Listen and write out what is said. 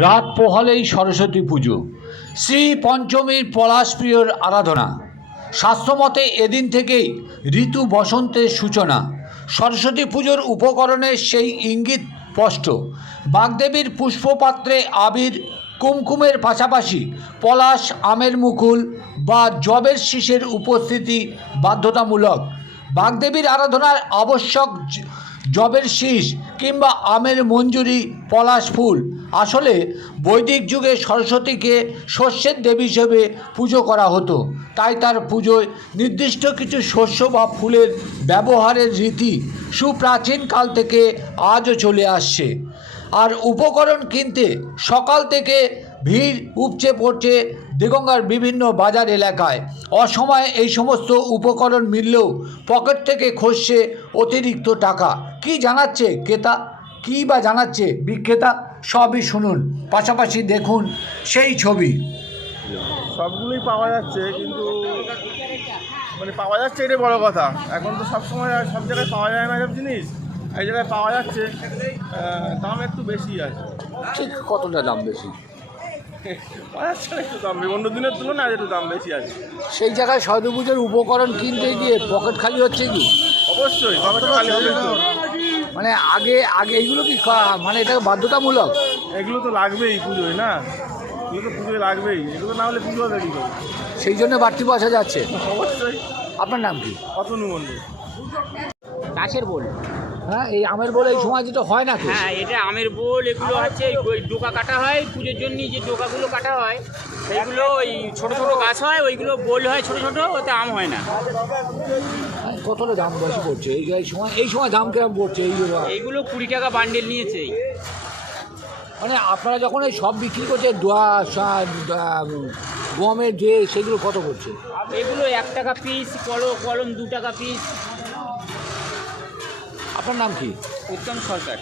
রাত পোহালেই সরস্বতী পুজো, শ্রী পঞ্চমীর পলাশপ্রিয়র আরাধনা। শাস্ত্রমতে এদিন থেকেই ঋতু বসন্তের সূচনা। সরস্বতী পুজোর উপকরণের সেই ইঙ্গিত স্পষ্ট। বাগদেবীর পুষ্পপাত্রে আবির, কুমকুমের পাশাপাশি পলাশ, আমের মুকুল বা জবের শীষের উপস্থিতি বাধ্যতামূলক। বাগদেবীর আরাধনার আবশ্যক জবের শীষ কিংবা আমের মঞ্জুরি, পলাশ ফুল। আসলে বৈদিক যুগে সরস্বতীকে শস্যের দেবী হিসেবে পুজো করা হতো, তাই তার পুজোয় নির্দিষ্ট কিছু শস্য বা ফুলের ব্যবহারের রীতি সুপ্রাচীন কাল থেকে আজও চলে আসছে। আর উপকরণ কিনতে সকাল থেকে ভিড় উপচে পড়ছে দেগঙ্গার বিভিন্ন বাজার এলাকায়। অসময়ে এই সমস্ত উপকরণ মিললেও পকেট থেকে খসছে অতিরিক্ত টাকা। কি জানাচ্ছে ক্রেতা, কী বা জানাচ্ছে বিক্রেতা, সবই শুনুন, পাশাপাশি দেখুন সেই ছবি। সবগুলোই পাওয়া যাচ্ছে, কিন্তু পাওয়া যাচ্ছে এটাই বড় কথা। এখন তো সব সময় সব জায়গায় পাওয়া যায় না সব জিনিস, এই জায়গায় পাওয়া যাচ্ছে, দাম একটু বেশি আছে। ঠিক কতটা দাম বেশি? পাওয়া যাচ্ছে না একটু দাম, অন্য দিনের তুলনায় একটু দাম বেশি আছে। সেই জায়গায় সরস্বতী পুজোর উপকরণ কিনতে গিয়ে পকেট খালি হচ্ছে কি? অবশ্যই পকেট খালি হবে তো। মানে আগে এইগুলো কি এটা বাধ্যতামূলক? এগুলো তো লাগবেই পুজোয়, না এগুলো তো পুজোয় লাগবেই, এগুলো না হলে পুজো হবে কী করে? সেই জন্য বাড়তি পয়সা যাচ্ছে। অবশ্যই। আপনার নাম কি? অতনু মন্ডল। গাছের বোল। হ্যাঁ, এই আমের বলে এই সময় যেটা হয় না? হ্যাঁ, এটা আমের বোল। এগুলো হচ্ছে ওই ডোকা কাটা হয় পুজোর জন্য, যে ডোকাগুলো কাটা হয় সেইগুলো ওই ছোটো ছোটো গাছ হয়, ওইগুলো বোল হয় ছোটো ছোটো, ওতে আম হয় না। কতটা দাম বেশি পড়ছে এই সময় দাম কেমন পড়ছে? এইগুলো 20 টাকা বান্ডেল নিয়েছে। মানে আপনারা যখন এই সব বিক্রি করছে গমের যে সেগুলো কত করছে? এগুলো 1 টাকা পিস, কলম 2 টাকা পিস। আপনার নাম কি? উত্তম সরকার।